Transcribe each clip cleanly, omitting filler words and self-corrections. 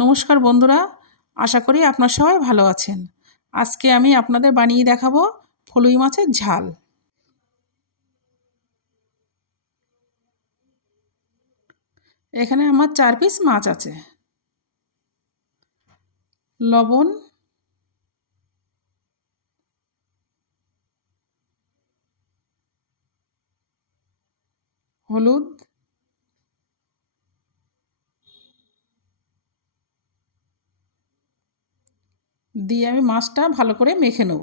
নমস্কার বন্ধুরা, আশা করি আপনারা সবাই ভালো আছেন। আজকে আমি আপনাদের বানিয়ে দেখাবো ফলুই মাছের ঝাল। এখানে আমার 4 পিস মাছ আছে। লবণ, হলুদ, দিয়ে আমি মাছটা ভালো করে মেখে নেব।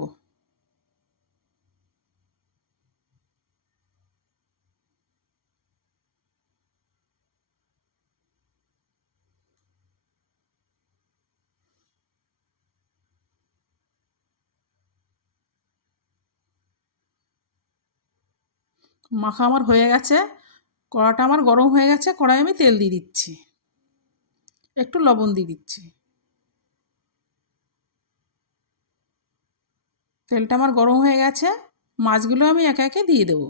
মাখা আমার হয়ে গেছে। কড়াটা আমার গরম হয়ে গেছে। কড়াই আমি তেল দিয়ে দিচ্ছি, একটু লবণ দিয়ে দিচ্ছি। তেলটা আমার গরম হয়ে গেছে। মাছগুলো আমি একে একে দিয়ে দেবো।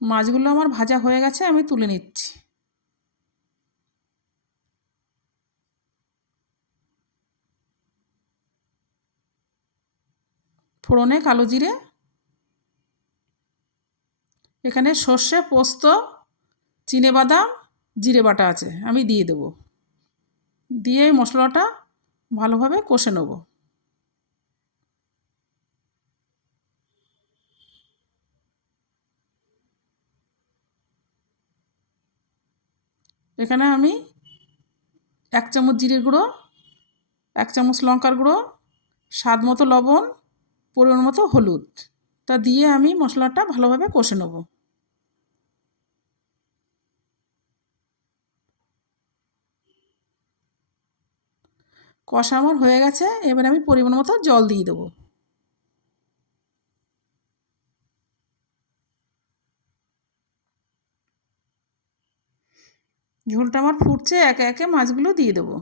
মাছগুলো আমার ভাজা হয়ে গেছে, আমি তুলে নিচ্ছি। ফোড়নে কালো জিরে, এখানে সর্ষে, পোস্ত, চিনেবাদাম, জিরে বাটা আছে, আমি দিয়ে দেবো। দিয়ে এই মশলাটা ভালোভাবে কষে নেব। এখানে আমি 1 চামচ জিরের গুঁড়ো, 1 চামচ লঙ্কার গুঁড়ো, স্বাদ মতো লবণ, পরিমাণ মতো হলুদ তা দিয়ে আমি মশলাটা ভালোভাবে কষে নেব। কষা আমার হয়ে গেছে। এবার আমি পরিমাণ মতো জল দিয়ে দেবো। ঝোলটা আমার ফুটছে, একে একে মাছগুলো দিয়ে দেবো।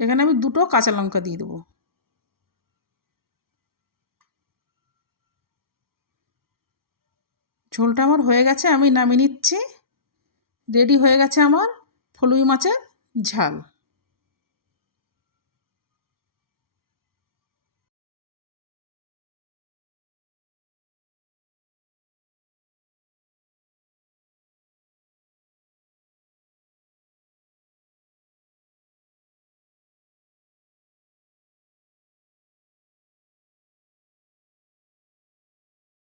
এখানে আমি 2টো কাঁচা লঙ্কা দিয়ে দেবো। ঝোলটা আমার হয়ে গেছে, আমি নামিয়ে নিচ্ছি। রেডি হয়ে গেছে আমার ফলুই মাছের ঝাল।